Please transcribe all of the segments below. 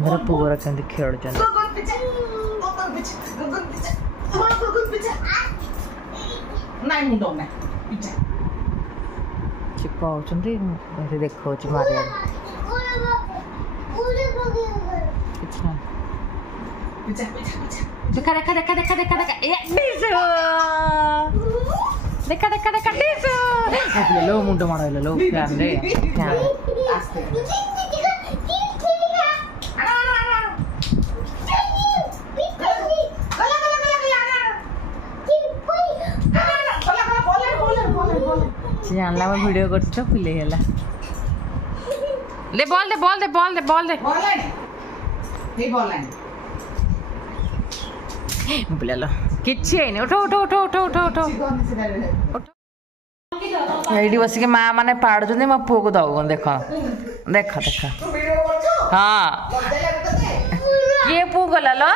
मौसी पुअर केमती खेल देखा मारिया देखा देखा देखा देखा देखा देखा देखा देखा देखा लो मुंड मार लो फैन रे जानला मैं वीडियो करती तो पिले गेला ले बॉल दे बॉल दे बॉल दे बॉल दे बॉल है ये बॉल है पिला किछि है उठो उठो उठो उठो उठो उठो एडी बस के मां माने पाड़ जने म पो को दउ देखो देखो देखो हां ये पो गला लो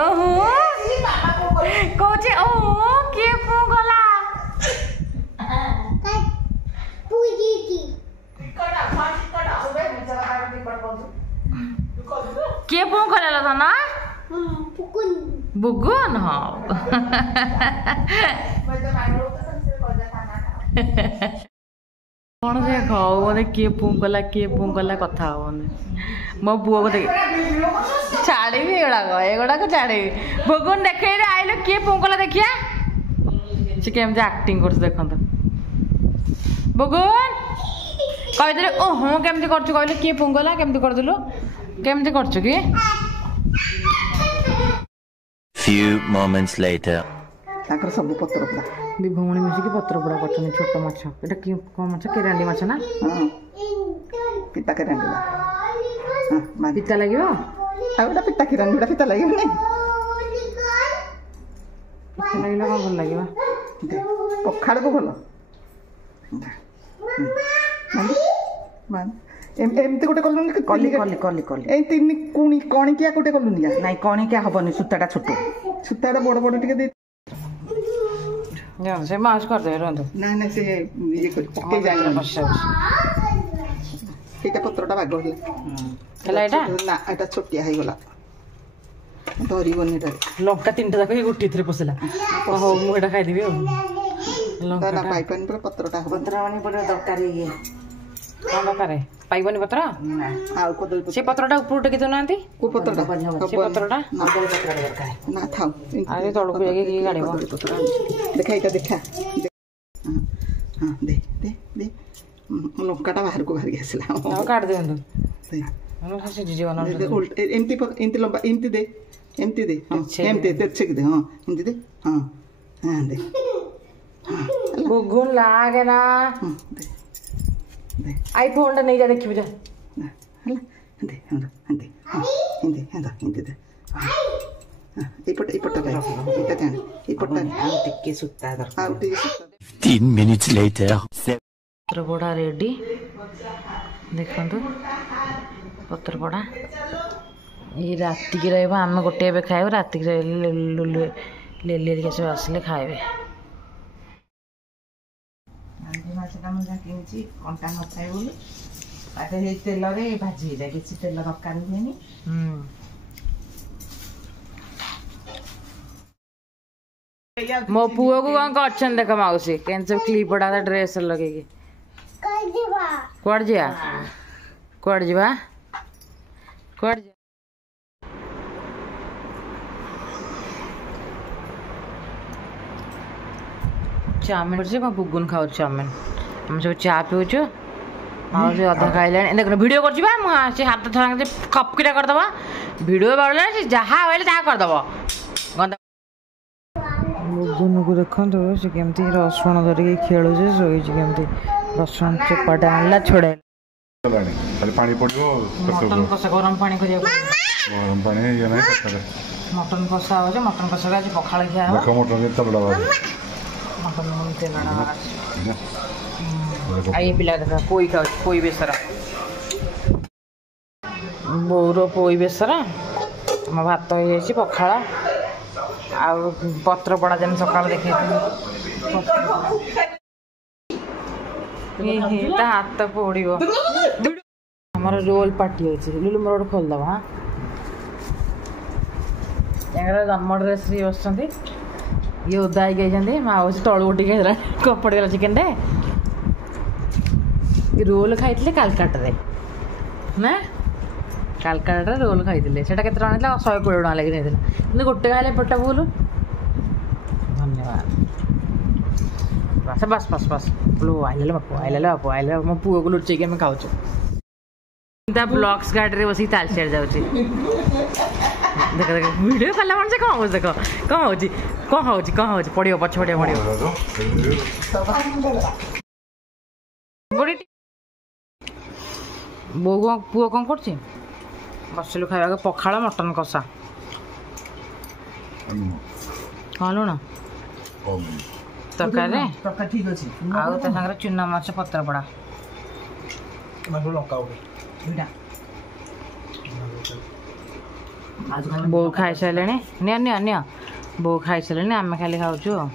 ओहो कोचे ओहो के पो गला के पो गला था ना बुगुन हाँ कौन से खाओ मैंने किए पुंगला कथा हो मो पुओ को देख छाड़ी भी एगुड़ा को छाड़ी बुगुन देखे आइलो किए पुंगला देखिया से केमती एक्टिंग कर देखो बुगुन कहीदे ओहो केमती कर कहले किए पुंगला केमती करदेलु केमती कर कि Few moments later. ताकर सब पत्र पड़ा दी भौणी मिसी के पत्र पड़ा करछन छोट माछ एटा की को माछ केरांडी माछ ना हां पिता केरांडी हां मा पिता लागियो आउडा पिता केरांडी पिता लागियो ने पिता लागिला का भल लागियो पखाड़ को भलो मान एमती गोटे कलुनी कली कली कली कली ए तीन कुणी कणिकिया गोटे कलुनी नाइ कणिकिया हबनी सुताटा छोट सुताटा बड़ बड़ टिके दे से मास कर दे रंदो ना ना से ये पक्के जाय एटा पत्रटा भाग होला हला एटा ना एटा छोटिया हे गला धरी बनी रे लंका तीनटा जाक गुटी थरे पसला हो मु एटा खाइ दिबी लंका ना पाइपन पर पत्रटा पत्र माने पर दरकारी ये कोन दरकारी पाइबनी पत्र ना आ कदली से पत्रटा ऊपर टेकी दो नांती को पत्रटा से पत्रटा कदली पत्र दरकारी ना थाउ अरे तळको जाके की गाड़ीबो देखा इटा देखा हां दे दे दे लंकाटा बाहर को बाहर गेसला हां काट देंदो हम से जीवन एमती एमती लंबा एमती दे एमती दे छेक दे हां एमती दे हां हां दे गुगुन लागे ना दे दे आईफोन टा नहीं जा देखि जा हला दे हां दे हां दे दे इपट दे इटा जान इपट टिके सुत्ता दर आ टिके सुत्ता 10 minutes later. पत्र बड़ा रेडी देखंतु पत्र बड़ा ये राति की रहबा हम गोटे बे खाइब राति की ले के सब आसले खाइबे आंधी माछटा हम जा किनची कंटा न थाए बोली आते हे तेल रे भाजी दे किछि तेल दरकार नेनी मो पुओ को कौन करछन देख माउसी केन सब क्लिप पड़ा था ड्रेस लगेगी कोड जीवा चाउमिन से बुगुन खाऊ चाउमिन हम सब चा पीऊँ और से अधा खाइले देख वीडियो कर से हाथ थोड़ा कपकीटा करदबा वीडियो बढ़ले से जहाँ होइले ता करदब गंदा बुगुन को देखो से केमती रसुण धरिक खेलु शोई केमती रसुण चोपाटा आनला छोड़े पानी पड़ो मटन कषा गरम पानी करिया गरम पानी ये नहीं पत्थर मटन कषा हो जे मटन कषा आज पखाळ खिया देखो मटन के तबड़ा मटन मन तेलड़ा आई पिला देखा पोई खाउ पोई बेसरा बोरो पोई बेसरा हम भात हो जाइए पखाळ आ पत्र पड़ा जेन सकाळ देखे हाथ पोड़ो ଆମର ରୋଲ୍ ପାର୍ଟି ଅଛି ଲୁଲୁ ମୋର ଗୋଟେ ଖୋଲିଦେବ ହଁ ତାଙ୍କର ଜନ୍ମ ଡ୍ରେସ୍ରେ ବସୁଛନ୍ତି ଇଏ ଓଦା ହେଇକି ଯାଇଛନ୍ତି ମା ବସି ତଳୁ ଉଠିକି ହେଇଗଲାଣି କପଡ଼ିଗଲା ଚିକେନ୍ଟେ ରୋଲ୍ ଖାଇଥିଲେ କାଲକାଟାରେ ନା କାଲକାଟାରେ ରୋଲ୍ ଖାଇଥିଲେ ସେଇଟା କେତେ ଟଙ୍କା ନେଇଥିଲା 120 ଟଙ୍କା ଲାଗି ନେଇଥିଲା କିନ୍ତୁ ଗୋଟେ ଖାଇଲେ ପେଟ ଫୁଲ ଧନ୍ୟବାଦ ବାସ ବାସ୍ ବାସ୍ ବାସ୍ ଆଇଲେ ବାପୁ ଆଇଲେ ବାପୁ ଆଇଲେ ମୋ ପୁଅକୁ ଲୁଚେଇକି ଆମେ ଖାଉଛୁ ତା ବ୍ଲଗ୍ସ ଗାଡ଼ିରେ ବସିକି ତାଲ ସିଆଡ଼େ ଯାଉଛି ଦେଖ ଦେଖ ଭିଡ଼ିଓ କଲା ମାନେ ସେ କ'ଣ ହେଉଛି ଦେଖ କ'ଣ ହେଉଛି ପଡ଼ିବ ପଛ ପଡ଼ିବ ବୋଉ କ'ଣ ପୁଅ କ'ଣ କରୁଛି ବସିଲୁ ଖାଇବାକୁ ପଖାଳ ମଟନ କଷା କ'ଣ ଲୁଣ ତରକାରୀରେ ଠିକ୍ ଅଛି ଆଉ ତା ସାଙ୍ଗରେ ଚୁନା ମାଛ ପତ୍ର ପଡ଼ା ବୋଉ ଖାଇସାରିଲେଣି ନିଅ ନିଅ ନିଅ ବୋଉ ଖାଇସାରିଲେଣି ଆମେ ଖାଲି ଖାଉଛୁ ଆଉ